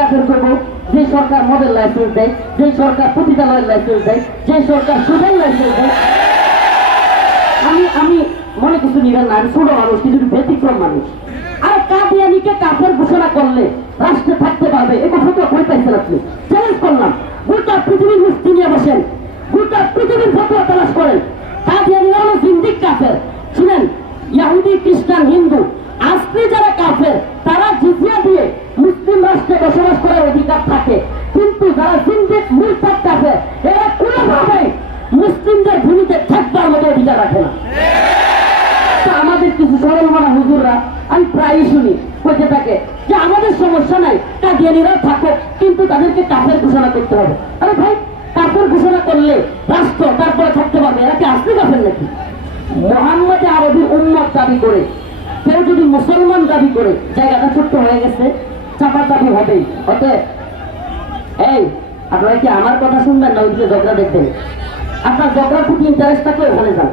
কাফের করবো? যে সরকার মদের লাইসেন্স দেয়, যে সরকার পতিতালয়ের লাইসেন্স দেয়, যে সরকার সুদের লাইসেন্স দেয়। আমি মনে কিছু নিবেন না, আমি ছোট মানুষ, কিন্তু ব্যতিক্রম মানুষ। আর কাদিয়ানীকে কাফের ঘোষণা করলে রাষ্ট্রে থাকতে পারবে, এটা ফটো কই পাইছেন আপনি? চ্যালেঞ্জ করলাম, গোটা পৃথিবীর মুফতি নিয়ে বসেন, গোটা পৃথিবীর ফতোয়া তালাশ করেন। কাদিয়ানীরা হলো জিন্দিক কাফের। শুনেন, ইহুদি, খ্রিস্টান, হিন্দু আজকে যারা কাফের, তারা জিজিয়া দিয়ে মুসলিম রাষ্ট্রে বসবাস করার অধিকার থাকে, কিন্তু যারা জিন্দিক মুরতাদ কাফের, এরা কোনোভাবে মুসলিমদের ভূমিতে থাকবার মতো অধিকার রাখে না। আমাদের কিছু সরল মানা হুজুররা আমি প্রায়ই শুনি কইতে থাকে যে আমাদের সমস্যা নাই, কাদিয়ানীরা থাকো, কিন্তু তাদেরকে কাফের ঘোষণা করতে হবে। আরে ভাই, কাফের ঘোষণা করলে রাষ্ট্র তারপরে থাকতে পারবে, এরা কি আসলে কাফের নাকি? মুহাম্মদ আরবি উম্মত দাবি করে কেউ যদি মুসলমান দাবি করে, জায়গাটা ছোট্ট হয়ে গেছে, চাপাচাপি হবেই। অতএব এই আপনারা কি আমার কথা শুনবেন না ওইদিকে ঝগড়া দেখবেন? আপনার ঝগড়ার প্রতি ইন্টারেস্ট থাকলে ওখানে যান।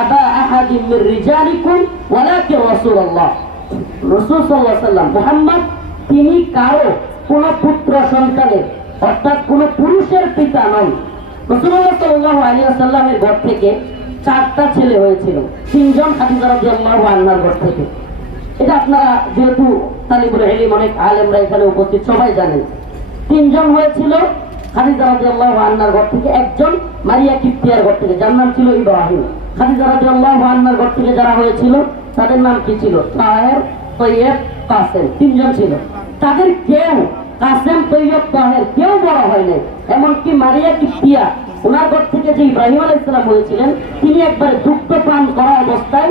আবা আহাদিম মির রিজালিকুম ওয়ালাকিন রাসূলুল্লাহ, রাসূল সাল্লাল্লাহু আলাইহি ওয়াসাল্লাম মুহাম্মদ, তিনি কারো কোন পুত্র সন্তানের অর্থাৎ কোন পুরুষের পিতা নন। রাসূলুল্লাহ সাল্লাল্লাহু আলাইহি ওয়াসাল্লামের ঘর থেকে 4টা ছেলে হয়েছিল, 3জন খাদিজা রাদিয়াল্লাহু আনহার ঘর থেকে। এটা আপনারা যেহেতু তালিবুল ইলম, অনেক আলেমরা এখানে উপস্থিত, সবাই জানেন। 3জন হয়েছিল খাদিজা রাদিয়াল্লাহু আনহার ঘর থেকে, একজন মারিয়া কিপ্তিয়ার ঘর থেকে, যার নাম ছিল ইব্রাহিম। খাদিজা রাদিয়াল্লাহু আনহার ঘর থেকে যারা হয়েছিল তাদের নাম কি ছিল? তাহের, তৈয়ব, কাসেম। 3জন ছিল। তাদের কেউ, কাসেম, তৈয়ব, তাহের কেউ বড় হয় নাই। এমনকি মারিয়া কিপ্তিয়া, ওনার ঘর থেকে যে ইব্রাহিম আলাইহিস সালাম হয়েছিলেন, তিনি একবারে দুগ্ধ পান করা অবস্থায়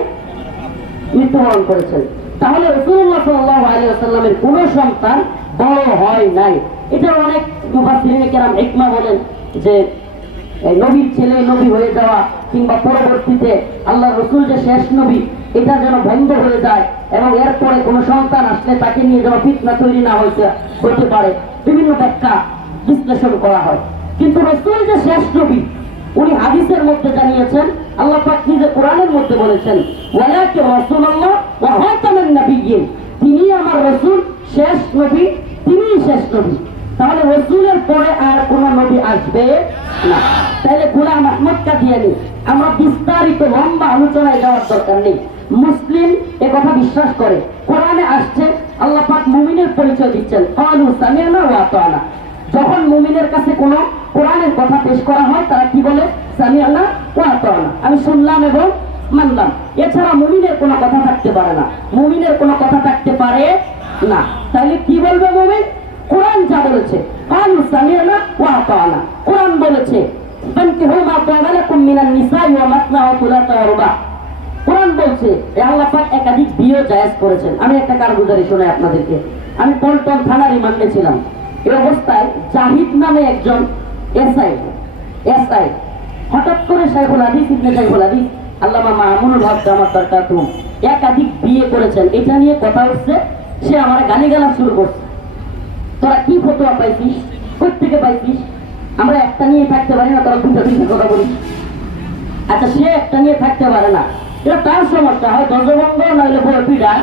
মৃত্যুবরণ করেছেন। তাহলে রাসূলুল্লাহ সাল্লাল্লাহু আলাইহি ওয়াসাল্লামের কোনো সন্তান বড় হয় নাই। এটা অনেক মুফাসসিরিনে কেরাম হিকমা বলেন যে নবীর ছেলে নবী হয়ে যাওয়া কিংবা পরবর্তীতে আল্লাহ রসুল যে শেষ নবী, এটা যেন বন্ধ হয়ে যায় এবং এরপরে কোনো সন্তান আসলে তাকে নিয়ে যেন ফিতনা তৈরি না হতে পারে, বিভিন্ন ব্যাখ্যা বিশ্লেষণ করা হয়। কিন্তু রসুল যে শেষ নবী, উনি হাদিসের মধ্যে জানিয়েছেন, আল্লাহ পাক নিজে কোরআনের মধ্যে বলেছেন, ওয়ালাকিন রাসূলুল্লাহ ওয়া খাতামুন নাবিয়্যিন, তিনি আমার রসুল, শেষ নবী, তিনিই শেষ নবী। তাহলে রসুলের পরে আর কোন নবী আসবে না। তাহলে গোলাম আহমদ কাদিয়ানী আমরা বিস্তারিত লম্বা আলোচনায় যাওয়ার দরকার নেই। মুসলিম এ কথা বিশ্বাস করে, কোরআনে আসছে, আল্লাহ পাক মুমিনের পরিচয় দিচ্ছেন, ক্বালু সামি'না ওয়া আতা'না। যখন মুমিনের কাছে কোনো কোরআনের কথা পেশ করা হয়, তারা কি বলে? সামি'না ওয়া আতা'না, আমি শুনলাম এবং মানলাম। এছাড়া মুমিনের কোনো কথা থাকতে পারে না, মুমিনের কোনো কথা থাকতে পারে না। তাহলে কি বলবে মুমিন? কোরআন যা বলেছে, ক্বালু সামি'না ওয়া আতা'না। কোরআন বলেছে ফানকিহু মা তাবা লাকুম মিনান নিসাই ওয়া মাসনা ওয়া সুলাসা ওয়া রুবা। কোরআন বলছে আল্লাহ পাক একাধিক বিয়ে জায়েজ করেছেন। আমি একটা কারগুজারি শোনাই আপনাদেরকে। আমি পল্টন থানার রিমান্ডে ছিলাম। এই অবস্থায় জাহিদ নামে একজন এসআই হঠাৎ করে শাইখুল হাদিস ইবনে শাইখুল হাদিস আল্লামা মামুনুল হক জামাত বারকাতুহু একাধিক বিয়ে করেছেন, এটা নিয়ে কথা হচ্ছে। সে আমার গালিগালাজ শুরু করছে, তোরা কি ফতোয়া পাইছিস, কোত্থেকে পাইছিস, আমরা একটা নিয়ে থাকতে পারি না, তোরা দুটো তিনটে কথা বলিস। আচ্ছা, সে একটা নিয়ে থাকতে পারে না, এটা তার সমস্যা, হয় ধ্বজভঙ্গ নইলে বড় পিড়ায়,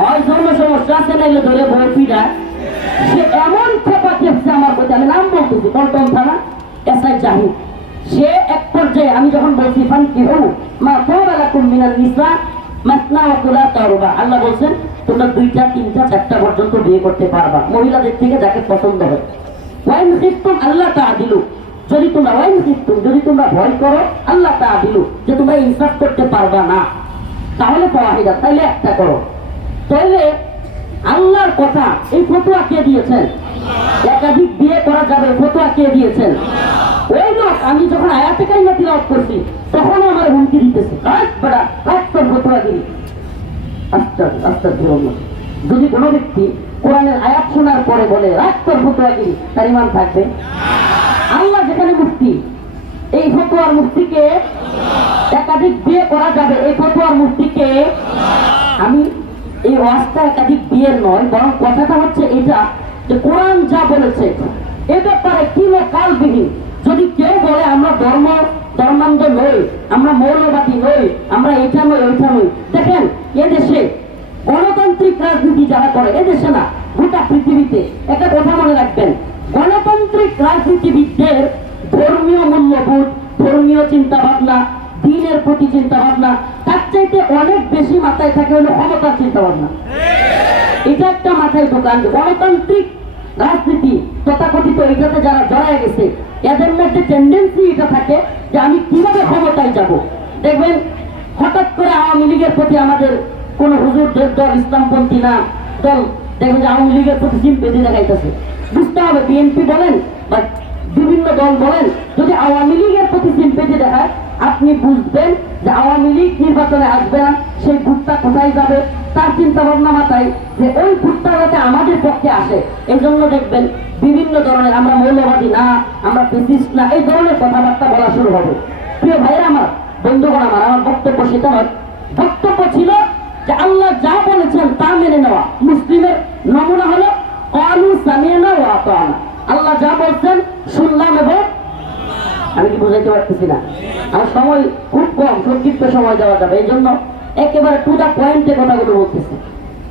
হয় ধর্ম সমস্যা আছে, নাইলে ধরে বড় পিড়ায়। সে এমন খোপা খেপছে আমার প্রতি, আমি নাম বলতেছি, পল্টন থানা এসআই জাহিদ। সে এক পর্যায়ে আমি যখন বলছি ফানকিহু মা তাবা লাকুম মিনান নিসা মাসনা ওয়া সুলাসা ওয়া রুবা, আল্লাহ বলছেন তোমরা 2টা 3টা 4টা পর্যন্ত বিয়ে করতে পারবা, মহিলাদের থেকে যাকে পছন্দ হয়। ওয়াইন খিফতুম আল্লাহ তাআদিলু, যদি তোমরা ওয়াইন খিফতুম, যদি তোমরা ভয় করো, আল্লাহ তাআদিলু, যে তোমরা ইনসাফ করতে পারবা না, তাহলে ফাওয়াহিদা, তাইলে একটা করো। তাইলে আল্লাহর কথা, এই ফতোয়া কে দিয়েছেন? একাধিক বিয়ে করা যাবে, ফতোয়া কে দিয়েছেন? ওই লোক আমি যখন আয়াতে কারিমা তিলাওয়াত করছি, তখন আমার হুমকি দিতেছে, তোর ফতোয়া দিবি। আস্তাগফিরুল্লাহ। যদি কোনো ব্যক্তি কোরআনের আয়াত শোনার পরে বলে রাখ তোর ফতোয়া দিবি, তার ঈমান থাকবে? আল্লাহ যেখানে মুফতি, এই ফতোয়ার মুফতিকে, একাধিক বিয়ে করা যাবে, এই ফতোয়ার মুফতিকে। আমি এই ওয়াজটা একাধিক বিয়ের নয়, বরং কথাটা হচ্ছে এটা যে কোরআন যা বলেছে এ ব্যাপারে কিলোকালবিহীন যদি কেউ বলে আমরা ধর্মান্ধ নই, আমরা মৌলবাদী নই, আমরা এটা নই ওইটা নই। দেখেন, এদেশে গণতান্ত্রিক রাজনীতি যারা করে, এদেশে না গোটা পৃথিবীতে। একটা কথা মনে রাখবেন, গণতান্ত্রিক রাজনীতিবিদদের ধর্মীয় মূল্যবোধ, ধর্মীয় চিন্তা ভাবনা, দিনের প্রতি চিন্তা ভাবনা, তার চাইতে অনেক বেশি মাথায় থাকে হলো ক্ষমতার চিন্তা ভাবনা। এটা একটা মাথায় দোকান। গণতান্ত্রিক রাজনীতি তথাকথিত এটাতে যারা জড়ায় গেছে, এদের মধ্যে টেন্ডেন্সি এটা থাকে যে আমি কিভাবে ক্ষমতায় যাব। দেখবেন হঠাৎ করে আওয়ামী লীগের প্রতি আমাদের কোন হুজুরদের দল, ইসলামপন্থী না দল, দেখবেন যে আওয়ামী লীগের প্রতি সিম্পেথি দেখাইতেছে। বুঝতে হবে, বিএনপি বলেন বা বিভিন্ন দল বলেন, যদি আওয়ামী লীগের প্রতি সিম্পেথি দেখায়, আপনি বুঝবেন যে আওয়ামী লীগ নির্বাচনে আসবে না, সেই ভোটটা কোথায় যাবে, তার চিন্তা ভাবনা মাথায় যে ওই ভোটটা যাতে আমাদের পক্ষে আসে। এই জন্য দেখবেন বিভিন্ন ধরনের আমরা মৌলবাদী না, আমরা ফেসিস্ট না, এই ধরনের কথাবার্তা বলা শুরু হবে। প্রিয় ভাইয়ের আমার, বন্ধুগণ আমার, আমার বক্তব্য সেটা নয়। বক্তব্য ছিল যে আল্লাহ যা বলেছেন তা মেনে নেওয়া। মুসলিমের নমুনা হলো ক্বালু সামি'না ওয়া আতা'না। আল্লাহ যা বলছেন শুনলাম এবং, আমি কি বুঝাইতে পারতেছি না? আমার সময় খুব কম, সংক্ষিপ্ত সময় দেওয়া যাবে, এই জন্য একেবারে টু দা পয়েন্টে কথাগুলো বলতেছি।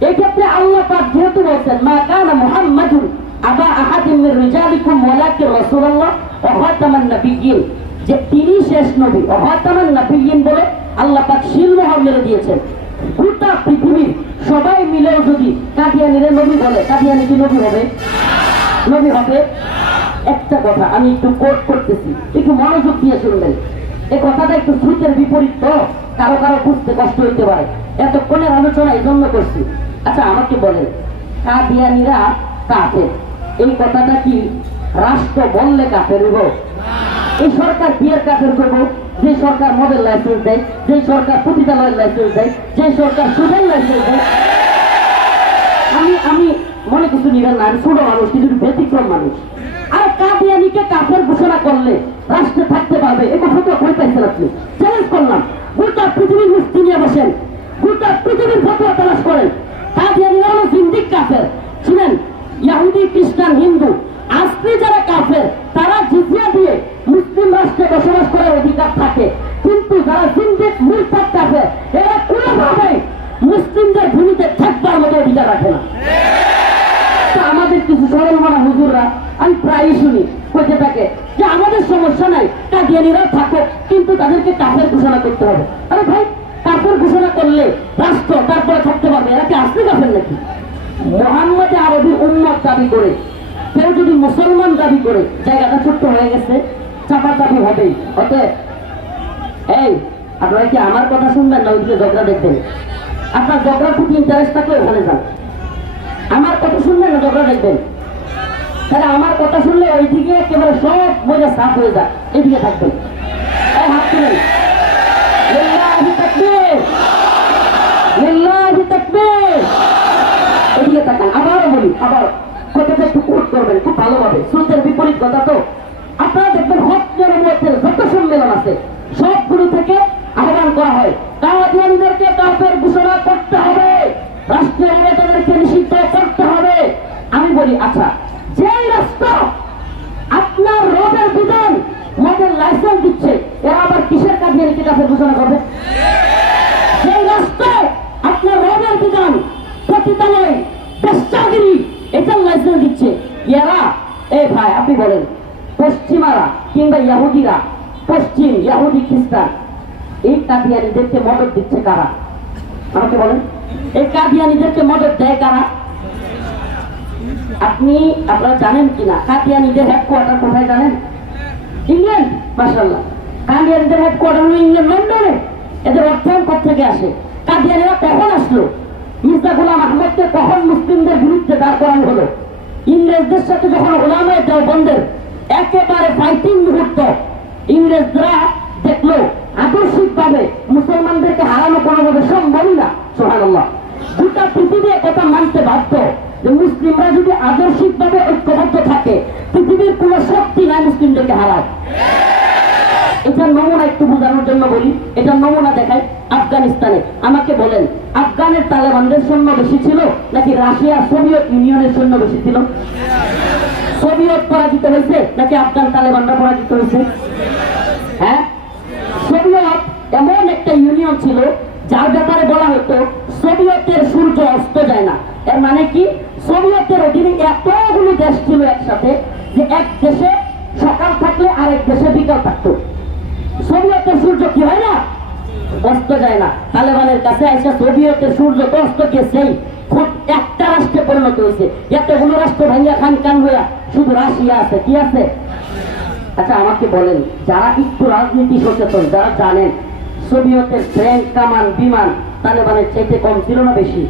এই ক্ষেত্রে আল্লাহ পাক যেহেতু বলছেন মা কানা মুহাম্মাদুন আবা আহাদিন মির রিজালিকুম ওয়ালাকিন রাসূলুল্লাহ ওয়া খাতামান নাবিয়্যিন, যে তিনি শেষ নবী, ওয়া খাতামান নাবিয়্যিন বলে আল্লাহ পাক শিলমোহর মেরে দিয়েছেন। গোটা পৃথিবীর সবাই মিলেও যদি কাদিয়ানীরে নবী বলে, কাদিয়ানী কি নবী হবে? নবী হবে? একটা কথা আমি একটু কোট করতেছি, একটু মনোযোগ দিয়ে শুনবেন। এই কথাটা একটু শ্রুতের বিপরীত, তো কারো কারো বুঝতে কষ্ট হইতে পারে। এতক্ষণের আলোচনা এই জন্য করছি। আচ্ছা আমাকে বলেন, কাদিয়ানীরা কাফের, এই কথাটা কি রাষ্ট্র বললে কাফের হইব? এই সরকার বিয়ের কাফের করবো, যে সরকার মদের লাইসেন্স দেয়, যে সরকার পতিতালয়ের লাইসেন্স দেয়, যে সরকার সুদের লাইসেন্স দেয়। আমি মনে কিছু নিবেন না, আমি ছোট মানুষ, কিছু ব্যতিক্রম মানুষ। আর কাদিয়ানীকে কাফের ঘোষণা করলে রাষ্ট্রে থাকতে পারবে, এ কথা তো কই পাইছেন আপনি? চ্যালেঞ্জ করলাম, গোটা পৃথিবীর মুফতি নিয়ে বসেন, গোটা পৃথিবীর ফতোয়া তালাশ করেন। কাদিয়ানীরা হলো জিন্দিক কাফের। শুনেন, ইহুদি, খ্রিস্টান, হিন্দু, আজকে যারা কাফের তারা জিজিয়া দিয়ে মুসলিম রাষ্ট্রে বসবাস করার অধিকার থাকে, কিন্তু যারা জিন্দিক মুরতাদ কাফের, এরা কোনোভাবে মুসলিমদের ভূমিতে থাকবার মতো অধিকার রাখে না। আমাদের কিছু সরল মানা হুজুররা আমি প্রায়ই শুনি কইতে থাকে যে আমাদের সমস্যা নাই, কাদিয়ানীরা থাকো, কিন্তু তাদেরকে কাফের ঘোষণা করতে হবে। আরে ভাই, কাফের ঘোষণা করলে রাষ্ট্র তারপরে থাকতে পারবে? এরা কি আসলে কাফের নাকি? মুহাম্মদ আরবি উম্মত দাবি করে কেউ যদি মুসলমান দাবি করে, জায়গাটা ছোট্ট হয়ে গেছে, চাপাচাপি হবেই। অতএব এই আপনারা কি আমার কথা শুনবেন না ওইদিকে ঝগড়া দেখবেন? আপনার ঝগড়ার প্রতি ইন্টারেস্ট থাকলে ওখানে যান। আমার কথা শুনবেন না ঝগড়া দেখবেন? তাহলে আমার কথা শুনলে ওইদিকে একেবারে সব মজা সাফ হয়ে যায়, এদিকে থাকবেন। এই হাত তুলেন, লিল্লাহি তাকবীর, লিল্লাহি তাকবীর। এদিকে তাকান। আবারও বলি, আবার কথাটা একটু কোট করবেন খুব ভালোভাবে, শ্রুতের বিপরীত কথা তো। আপনারা দেখবেন হক নিয়মের যত সম্মেলন আছে সবগুলো থেকে আহ্বান করা হয় কাদিয়ানীদেরকে কাফের ঘোষণা করতে হবে, রাষ্ট্রীয়ভাবে তাদেরকে নিষিদ্ধ করতে হবে। আমি বলি আচ্ছা, যে রাষ্ট্র আপনার রোডের বিধান মদের লাইসেন্স দিচ্ছে, এরা আবার কিসের কাদিয়ানীকে কাফের ঘোষণা করবে? যে রাষ্ট্র আপনার রোডের বিধান, পতিতালয়, বেশ্যাগিরি, এটার লাইসেন্স দিচ্ছে, এরা, এই ভাই আপনি বলেন, পশ্চিমারা কিংবা ইহুদিরা, পশ্চিম ইহুদি খ্রিস্টান, এই কাদিয়ানীদেরকে মদত দিচ্ছে কারা? আমাকে বলেন, এই কাদিয়ানীদেরকে মদত দেয় কারা? আপনারা জানেন কিনা কাদিয়ানীদের হেডকোয়ার্টার কোথায় জানেন? ইংল্যান্ড। মাশাআল্লাহ, কাদিয়ানীদের হেডকোয়ার্টার হলো ইংল্যান্ড, লন্ডনে। এদের অর্থায়ন কোথেকে আসে? কাদিয়ানীরা কখন আসলো? মির্জা গোলাম আহমদকে কখন মুসলিমদের বিরুদ্ধে দাঁড় করানো হলো? ইংরেজদের সাথে যখন ওলামায়ে দেওবন্দের একেবারে ফাইটিং মুহূর্ত, ইংরেজরা দেখলো আদর্শিকভাবে মুসলমানদেরকে হারানো কোনোভাবে সম্ভবই না। সুবহানাল্লাহ, গোটা পৃথিবী কথা মানতে বাধ্য যে মুসলিমরা যদি আদর্শিকভাবে ঐক্যবদ্ধ থাকে, পৃথিবীর কোন শক্তি নাই মুসলিমদেরকে হারায়। এটার নমুনা একটু বোঝানোর জন্য বলি, এটার নমুনা দেখায় আফগানিস্তানে। আমাকে বলেন, আফগানের তালেবানদের সৈন্য বেশি ছিল নাকি রাশিয়া সোভিয়েত ইউনিয়নের সৈন্য বেশি ছিল? সোভিয়েত পরাজিত হয়েছে নাকি আফগান তালেবানরা পরাজিত হয়েছে? হ্যাঁ, সোভিয়েত এমন একটা ইউনিয়ন ছিল যার ব্যাপারে বলা হতো সোভিয়েতের সূর্য অস্ত যায় না, এর মানে কি সোভিয়েতের অধীনে এতগুলো দেশ ছিল একসাথে যে এক দেশে সকাল থাকলে আরেক দেশে বিকাল থাকতো। সোভিয়েতের সূর্য কি হয় না, অস্ত যায় না। তালেবানের কাছে এসে সোভিয়েতের সূর্য তো অস্ত গেছেই, খুব একটা রাষ্ট্রে পরিণত হয়েছে। এতগুলো রাষ্ট্র ভাঙ্গা খান কান হইয়া শুধু রাশিয়া আছে, কি আছে? আচ্ছা আমাকে বলেন, যারা একটু রাজনীতি সচেতন, যারা জানেন সোভিয়েতের ট্যাঙ্ক কামান বিমান তালেবানের চাইতে কম ছিল না বেশি?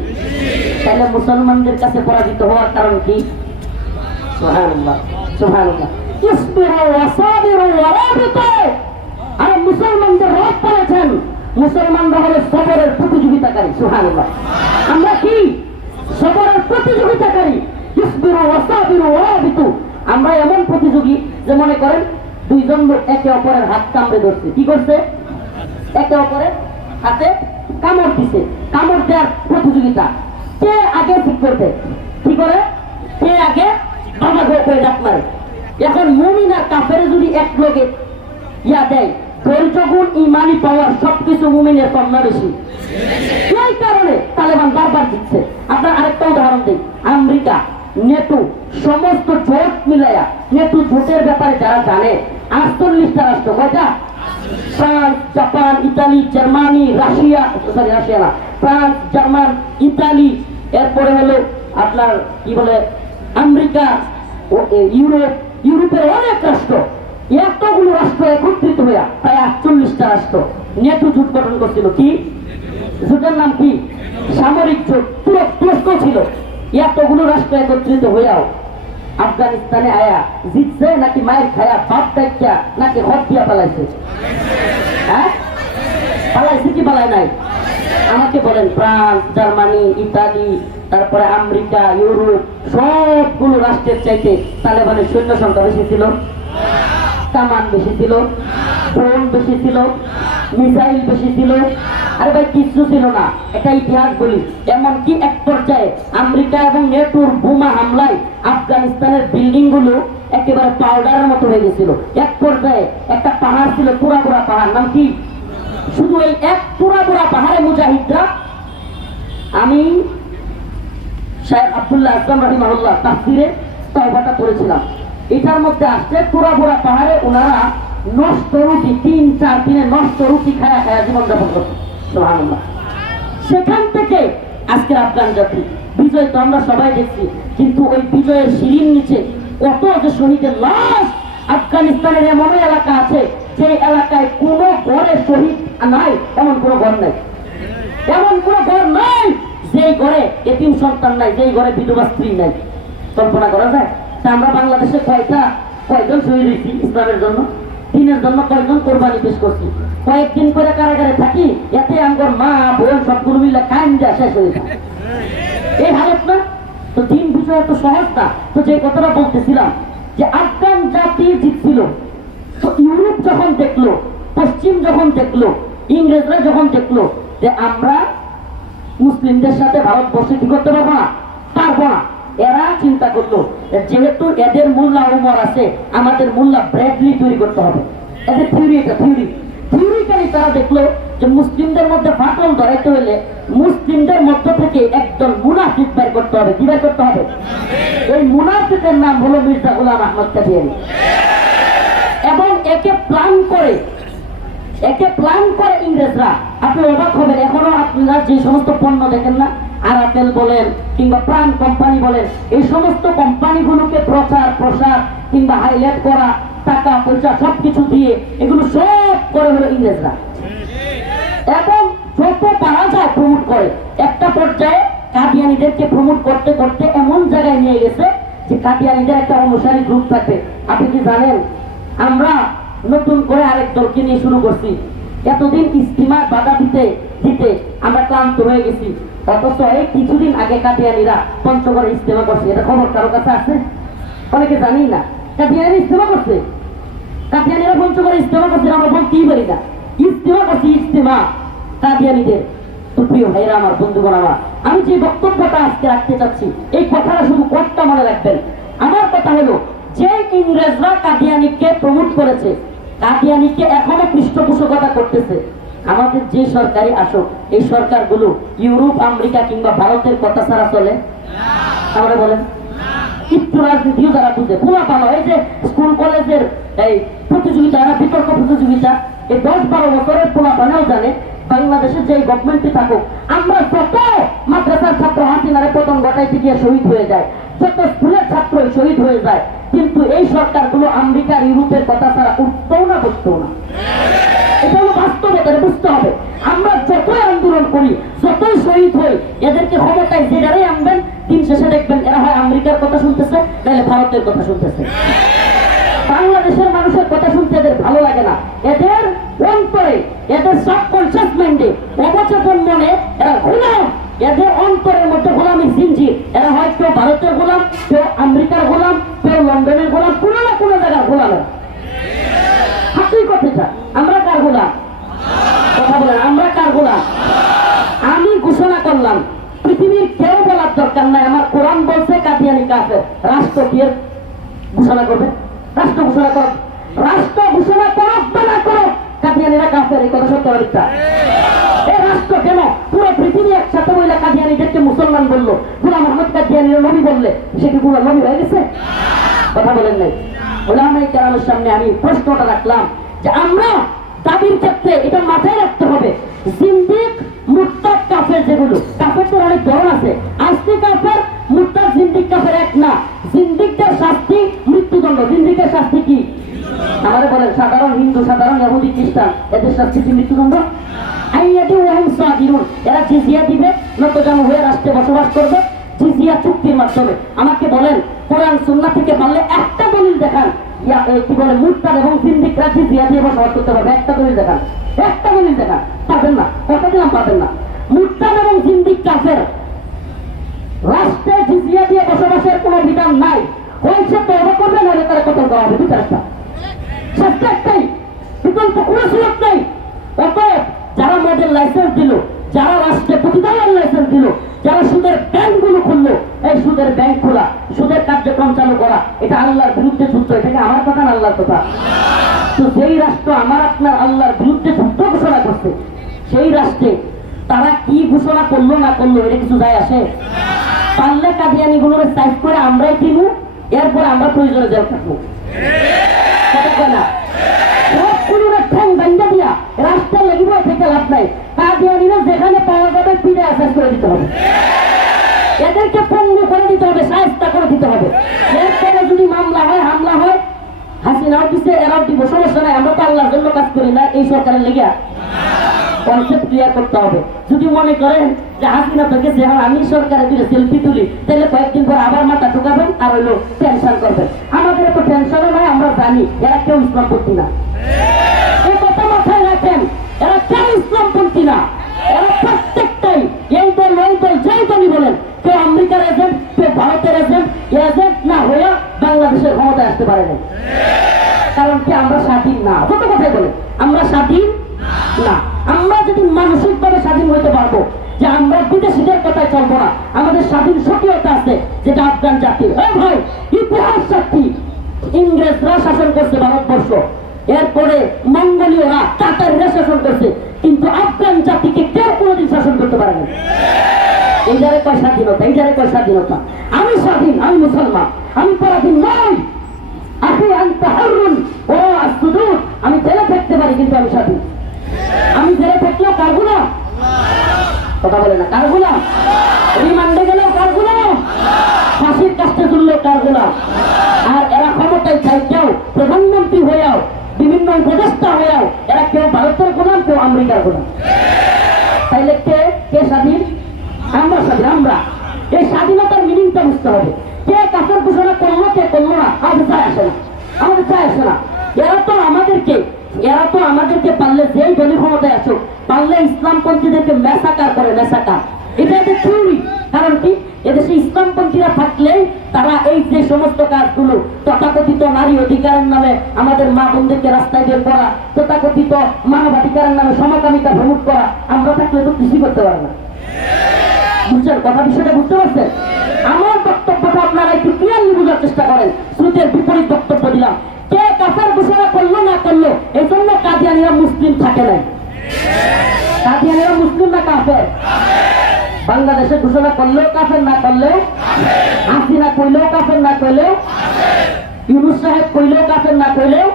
তাহলে মুসলমানদের কাছে পরাজিত হওয়ার কারণ কি? সুবহানাল্লাহ সুবহানাল্লাহ। ইসবিরু ওয়াসাবিরু ওয়ারাবিতু। আর মুসলমানদের রব বলেছেন মুসলমানরা হলো সবরের প্রতিযোগিতাকারী। সুবহানাল্লাহ। আমরা কি সবরের প্রতিযোগিতাকারী? ইসবিরু ওয়াসাবিরু ওয়ারাবিতু। আমরা এমন প্রতিযোগী যে মনে করেন দুইজন লোক একে অপরের হাত কামড়ে ধরছে, কি করছে? একে অপরের হাতে কামড় দিছে। কামড় দেওয়ার প্রতিযোগিতা, কে আগে ঠিক করবে, কি করে, কে আগে বাবা গো করে ডাক মারে। এখন মুমিন আর কাফের যদি এক লোকে ইয়া দেয়, ধৈর্য গুণ ইমানি পাওয়ার সবকিছু মুমিনের কম না বেশি? এই কারণে তালেবান বারবার দিচ্ছে। আপনার আরেকটা উদাহরণ দিই, আমেরিকা নেটো সমস্ত জোট মিলাইয়া, নেটো জোটের ব্যাপারে যারা জানে 48টা রাষ্ট্র, কয়টা? France, Japan, Italy, Germany, Russia, sorry Russia না, ফ্রান্স, জার্মান, ইতালি, এরপরে হলো আপনার কি বলে আমেরিকা, ইউরোপ, ইউরোপের অনেক রাষ্ট্র, এতগুলো রাষ্ট্র একত্রিত হইয়া প্রায় 48টা রাষ্ট্র নেটো জোট গঠন করছিল। কি জোটের নাম কি? সামরিক জোট। তুরস্ক ছিল। এতগুলো রাষ্ট্র একত্রিত হইয়াও আফগানিস্তানে আয়া জিতছে নাকি মায়ের খায়া বাপ ডাকিয়া নাকি হদ দিয়া পালাইছে? হ্যাঁ পালাইছে কি পালায় নাই? আমাকে বলেন, ফ্রান্স, জার্মানি, ইতালি, তারপরে আমেরিকা, ইউরোপ সবগুলো রাষ্ট্রের চাইতে তালেবানের সৈন্য সংখ্যা বেশি ছিল? কামান বেশি ছিল, ড্রোন বেশি ছিল, মিসাইল বেশি ছিল? আরে ভাই কিছু ছিল না। এটা ইতিহাস বলি। এমনকি এক পর্যায়ে আমেরিকা এবং নেটোর বোমা হামলায় আফগানিস্তানের বিল্ডিং গুলো একেবারে পাউডারের মতো হয়ে গেছিল। এক পর্যায়ে একটা পাহাড় ছিল, পুরা পাহাড়, নাম কি? শুধু এই এক পুরা পাহাড়ে মুজাহিদরা, আমি শাইখ আব্দুল্লাহ আসলাম রাহিমাহুল্লাহ তাফসিরে তওবাটা পড়েছিলাম, এটার মধ্যে আসছে পুরা পাহাড়ে ওনারা নষ্ট রুটি 3-4 দিনে নষ্ট রুটি খায়া খায়া জীবনযাপন করছে। সুবহানাল্লাহ। সেখান থেকে আজকের আফগান জাতি বিজয় তো আমরা সবাই দেখছি, কিন্তু ওই বিজয়ের সিঁড়ির নিচে কত যে শহীদের লাশ। আফগানিস্তানের এমন এলাকা আছে যে এলাকায় কোনো ঘরে শহীদ নাই, এমন কোনো ঘর নাই, এমন কোনো ঘর নাই যেই ঘরে এতিম সন্তান নাই, যেই ঘরে বিধবা স্ত্রী নাই। কল্পনা করা যায়? তা আমরা বাংলাদেশে কয়জন শহীদ হয়েছি ইসলামের জন্য, দিনের জন্য কয়জন কোরবানি পেশ করছি, কয়েকদিন করে কারাগারে থাকি, এতে আমার মা বোন সবগুলো মিলে কান্দা শেষ হয়ে যায়। এই হালত না? তো দিন বিজয় এত সহজ না। তো যে কথাটা বলতেছিলাম যে আফগান জাতি জিতছিল, তো ইউরোপ যখন দেখলো, পশ্চিম যখন দেখলো, ইংরেজরা যখন দেখলো যে আমরা মুসলিমদের সাথে ভারতবর্ষে কি করতে পারবো না, পারবো না, এরা চিন্তা করলো যেহেতু এদের মোল্লা উমর আছে, আমাদের মোল্লা ব্র্যাডলি তৈরি করতে হবে। এদের থিওরিক্যালি তারা দেখলো যে মুসলিমদের মধ্যে ফাটল ধরাইতে হলে মুসলিমদের মধ্য থেকে একজন মুনাফিক বের করতে হবে। কি বের করতে হবে? এই মুনাফিকের নাম হলো মির্জা গোলাম আহমদ কাদিয়ানী। এবং একে প্ল্যান করে ইংরেজরা। আপনি অবাক হবেন, এখনো আপনারা যে সমস্ত পণ্য দেখেন না, আরাপেল বলেন কিংবা প্রাণ কোম্পানি বলেন, এই সমস্ত কোম্পানিগুলোকে প্রসার কিংবা হাইলাইট করা, টাকা পয়সা সবকিছু দিয়ে এগুলো সব করে হলো ইংরেজরা। এবং যত পারা যায় প্রমোট করে। একটা পর্যায়ে কাদিয়ানীদেরকে প্রমোট করতে করতে এমন জায়গায় নিয়ে গেছে যে কাদিয়ানীদের একটা অনুসারী গ্রুপ থাকবে। আপনি কি জানেন, আমরা নতুন করে আরেক দলকে নিয়ে শুরু করছি। এতদিন ইস্তিমার বাধা দিতে আমরা ক্লান্ত হয়ে গেছি, অথচ এই কিছুদিন আগে কাদিয়ানীরা পঞ্চগড়ে ইস্তেমা করছে। এটা খবর কারো কাছে আছে? অনেকে জানি না কাদিয়ানী ইস্তেমা করছে। কাদিয়ানীরা পঞ্চগড়ে ইস্তেমা করছে, আমরা বলতেই পারি না। ইস্তেমা কাদিয়ানীদের। তো প্রিয় ভাইরা আমার, বন্ধুগণ আমার, আমি যে বক্তব্যটা আজকে রাখতে চাচ্ছি, এই কথাটা শুধু কষ্ট মনে রাখবেন। আমার কথা হলো, যে ইংরেজরা কাদিয়ানীকে প্রমোট করেছে, কাদিয়ানীকে এখনো পৃষ্ঠপোষকতা করতেছে, আমাদের যে সরকারি আসুক, এই সরকারগুলো ইউরোপ, আমেরিকা কিংবা ভারতের কথা ছাড়া চলে? আমরা বলেন একটু রাজনীতিও যারা বুঝে খোলা পালো, এই যে স্কুল কলেজের এই প্রতিযোগিতা না, বিতর্ক প্রতিযোগিতা, এই 10-12 বছরের খোলা পানেও জানে বাংলাদেশের যে গভর্নমেন্টে থাকুক, আমরা যত মাদ্রাসার ছাত্র হাসিনারে পতন ঘটাইতে গিয়ে শহীদ হয়ে যায়, যত স্কুলের ছাত্র শহীদ হয়ে যায়, কিন্তু এই সরকারগুলো আমেরিকার ইউরোপের কথা ছাড়া উঠতেও না বসতেও না। এটা হলো বাস্তবতা, বুঝতে হবে। আমরা যতই আন্দোলন করি, যতই শহীদ হই, এদেরকে ক্ষমতায় যে যারাই আনবেন, দিন শেষে দেখবেন এরা হয় আমেরিকার কথা শুনতেছে, নাহলে ভারতের কথা শুনতেছে। বাংলাদেশের মানুষের কথা শুনতে এদের ভালো লাগে না। এদের অন্তরে, এদের সাবকনশিয়াস মাইন্ডে, অবচেতন মনে এরা গোলাম। এদের অন্তরের মধ্যে গোলামির জিনজির। এরা হয় কেউ ভারতের গোলাম, কেউ আমেরিকার গোলাম, কেউ লন্ডনের গোলাম, কোনো না কোনো জায়গার গোলাম। হাতুই কথা, আমরা কার গোলাম? কথা বলেন, আমরা কার গোলাম? আমি ঘোষণা করলাম, পৃথিবীর কেউ বলার দরকার নাই, আমার কোরআন বলছে কাদিয়ানি কাফের। রাষ্ট্র কি ঘোষণা করবে? রাষ্ট্র ঘোষণা করো, রাষ্ট্র ঘোষণা করো বা না করো, কাদিয়ানিরা কাফের। এই কথা সত্য মিথ্যা? এই রাষ্ট্র কেন পুরো পৃথিবী একসাথে বইলা কাদিয়ানিদেরকে মুসলমান বললো, গোলাম আহমদ কাদিয়ানিরা নবী বললে সে কি পুরো নবী হয়ে গেছে? কথা বলেন নাই? ওলামায়ে কেরামের সামনে আমি প্রশ্নটা রাখলাম যে আমরা দাবির ক্ষেত্রে এটা মাথায় রাখতে হবে, জিন্দিক মুরতাদ কাফের, যেগুলো কাফের তো অনেক ধরন আছে, আসলি কাফের মুরতাদ জিন্দিক কাফের এক না। জিন্দিকদের শাস্তি মৃত্যুদণ্ড। জিন্দিকের শাস্তি কি? আমাদের বলেন সাধারণ হিন্দু, সাধারণ ইহুদি, খ্রিস্টান, এদের শাস্তি কি মৃত্যুদণ্ড? এরা জিজিয়া দিবে, নতজান হয়ে রাষ্ট্রে বসবাস করবে জিজিয়া চুক্তির মাধ্যমে। আমাকে বলেন কোরআন সুন্নাহ থেকে পারলে একটা দলিল দেখান, কি বলে মুরতাদ এবং জিন্দিকরা জিজিয়া দিয়ে বসবাস করতে পারবে? একটা দলিল দেখান, একটা দলিল দেখান। পাবেন না, কথা দিলাম পাবেন না। মুরতাদ এবং জিন্দিক কাফের, রাষ্ট্রে জিজিয়া দিয়ে বসবাসের কোনো বিধান নাই। হয়েছে তওবা করবে, নাহলে তারা কতল করা হবে। দুটো একটা, সত্য একটাই, বিকল্প কোনো সুযোগ নেই। অতএব যারা মদের লাইসেন্স দিল, যারা রাষ্ট্রে প্রতিদানের লাইসেন্স দিল, যারা সুদের ব্যাংকগুলো খুললো, এই সুদের ব্যাংক খোলা, সুদের কার্যক্রম চালু করা, এটা আল্লাহর বিরুদ্ধে যুদ্ধ। এটাকে আমার কথা না আল্লাহর কথা? তো যেই রাষ্ট্র আমার আপনার আল্লাহর বিরুদ্ধে যুদ্ধ ঘোষণা করছে, সেই রাষ্ট্রে তারা কি ঘোষণা করলো না করলো এটা কিছু যায় আসে? পারলে কাদিয়ানি গুলোর সাইজ করে আমরাই কিনু, এরপরে আমরা প্রয়োজনে জেল থাকবো। না দিয়া রাস্তা লাগিব থেকে লাভ নাই। কাদিয়ানিরা যেখানে পাওয়া যাবে পিড়ে আসার করে দিতে হবে, এদেরকে পঙ্গু করে দিতে হবে, সাহায্য করে দিতে হবে। এরপরে যদি মামলা হয়, হামলা হয়, হাসিনাও দিচ্ছে, এরাও দিব, সমস্যা নাই। আমরা তো আল্লাহর জন্য কাজ করি না, এই সরকারের লেগে কনসেপ্ট ক্লিয়ার করতে হবে। যদি মনে করেন যে হাসিনা তো গেছে, আমি সরকারে দিলে সেলফি তুলি, তাহলে কয়েকদিন পর আবার মাথা ঠোকাবেন আর হইলো টেনশন করবেন। আমাদের এত টেনশনও নাই, আমরা জানি এরা কেউ ইসলামপন্থী না। এই কথা মাথায় রাখেন, এরা কেউ ইসলামপন্থী না। এরা প্রত্যেকটাই এই দল ওই দল যেই দলই বলেন, কেউ আমেরিকার এজেন্ট, কেউ ভারতের এজেন্ট। এজেন্ট না হয়ে বাংলাদেশের ক্ষমতায় আসতে পারে না। কারণ কি? আমরা স্বাধীন না। কত কথাই বলে আমরা স্বাধীন না। আমরা যদি মানসিকভাবে স্বাধীন হইতে পারবো যে আমরা বিদেশিদের কথায় চলবো না, আমাদের স্বাধীন স্বকীয়তা আছে, যেটা আফগান জাতির। ভাই, ইতিহাস সাক্ষী, ইংরেজরা শাসন করছে ভারতবর্ষ, এরপরে মঙ্গোলীয়রা, তাতাররা শাসন করছে, কিন্তু আফগান জাতিকে কেউ কোনোদিন শাসন করতে পারে না। এই যারে কয় স্বাধীনতা, এই যারে কয় স্বাধীনতা। আমি স্বাধীন, আমি মুসলমান, আমি পরাধীন নই। আপনি আনতাহরুন ও আসুদুর, আমি জেলে থাকতে পারি কিন্তু আমি স্বাধীন। আমি জেলে থাকলেও কার গোলাম? কথা বলে না, কার গোলাম? রিমান্ডে গেলেও কার গোলাম? ফাঁসির কাছে তুললেও কার গোলাম? আর এরা ক্ষমতায় চাইতেও, প্রধানমন্ত্রী হয়েও, বিভিন্ন উপদেষ্টা হয়েও, এরা কেউ ভারতের গোলাম, কেউ আমেরিকার গোলাম। তাইলে কে কে স্বাধীন? আমরা স্বাধীন। আমরা এই স্বাধীনতার মিনিংটা বুঝতে হবে। কে কাফের ঘোষণা করলো, কে করলো না, আমাদের চায় আসে না, আমাদের চায় আসে না। এরা তো আমাদেরকে পারলে যেই দলীয় ক্ষমতায় আসুক, পারলে ইসলামপন্থীদেরকে মেসাকার করে, মেসাকার। এটা এদের থিওরি। কারণ কি? এদেশে ইসলামপন্থীরা থাকলেই তারা এই যে সমস্ত কাজগুলো, তথাকথিত নারী অধিকারের নামে আমাদের মা বোনদেরকে রাস্তায় বের করা, তথাকথিত মানবাধিকারের নামে সমকামিতা প্রমোট করা, আমরা থাকলে তো কৃষি করতে পারে না। বুঝছেন কথা? বিষয়টা বুঝতে পারছেন? আমার বক্তব্যটা আপনারা একটু ক্লিয়ারলি বোঝার চেষ্টা করেন। শ্রুতের বিপরীত বক্তব্য দিলাম। কে কাফের ঘোষণা করলো না করলো, এই জন্য কাদিয়ানিরা মুসলিম থাকে নাই। কাদিয়ানিরা মুসলিম না কাফের? বাংলাদেশে ঘোষণা করলেও কাফের, না করলেও, হাসিনা কইলেও কাফের, না কইলেও, ইউনূস সাহেব কইলেও কাফের, না কইলেও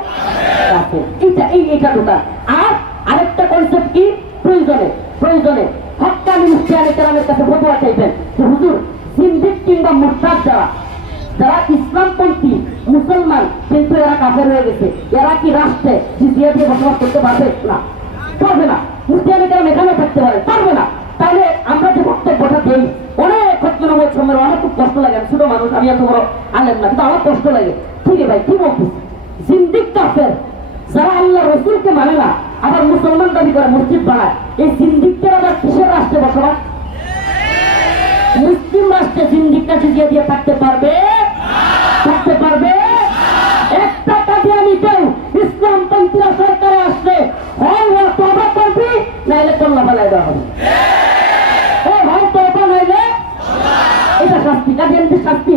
কাফের। এইটা ঢোকা। আর আরেকটা কনসেপ্ট কি, প্রয়োজনে হক্কানি মুফতিয়ানে কেরামের কাছে ফতোয়া চাইবেন যে হুজুর, জিন্দিক কিংবা মুরতাদ যারা ইসলামপন্থী মুসলমান কিন্তু এরা কাফের হয়ে গেছে, এরা কি রাষ্ট্রে জিজিয়া দিয়ে বসবাস করতে পারবে? না, পারবে না। মুফতিয়ানে কেরাম এখানে থাকতে পারবে না। তাহলে আমরা যে বক্তব্যটা দিই, অনেক খতমের সময় অনেক খুব কষ্ট লাগে। ছোট মানুষ, আমি এত বড় আলেম না, কিন্তু আমার কষ্ট লাগে। ঠিক আছে ভাই, কি বলছিস? জিন্দিক কাফের যারা আল্লাহ রসুলকে মানে না, আবার মুসলমান দাবি করে, মসজিদ বানায়, এই জিন্দিকদের আবার কিসের রাষ্ট্রে বসবাস? মুসলিম রাষ্ট্রে জিন্দিকটা জিজিয়া দিয়ে থাকতে পারবে? থাকতে পারবে? একটা কাদিয়ানি কেউ ইসলামপন্থীরা সরকারে আসলে হয় ও তওবা করবি, নাইলে কল্লা ফেলাই দেওয়া হবে। হয় তওবা, নাইলে এটা শাস্তি, কাদিয়ানিদের শাস্তি।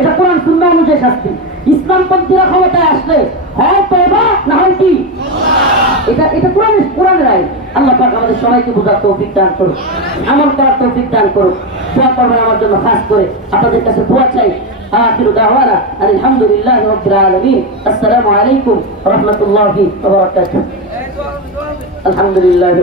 এটা কোরআন সুন্নাহ অনুযায়ী শাস্তি। ইসলামপন্থীরা ক্ষমতায় আসলে হয় তওবা, না হয় কি? এটা কোরআনের আইন। আল্লাহ পাক আমাদের সবাইকে বোঝার তৌফিক দান করুন, আমল করার তৌফিক দান করুন। দোয়া করবেন আমার জন্য, খাস করে আপনাদের কাছে দোয়া চাই। আখিরু দাওয়ানা আলহামদুলিল্লাহি রাব্বিল আলামিন। আসসালামু আলাইকুম ওয়া রাহমাতুল্লাহি ওয়া বারাকাতুহু। আলহামদুলিল্লাহি।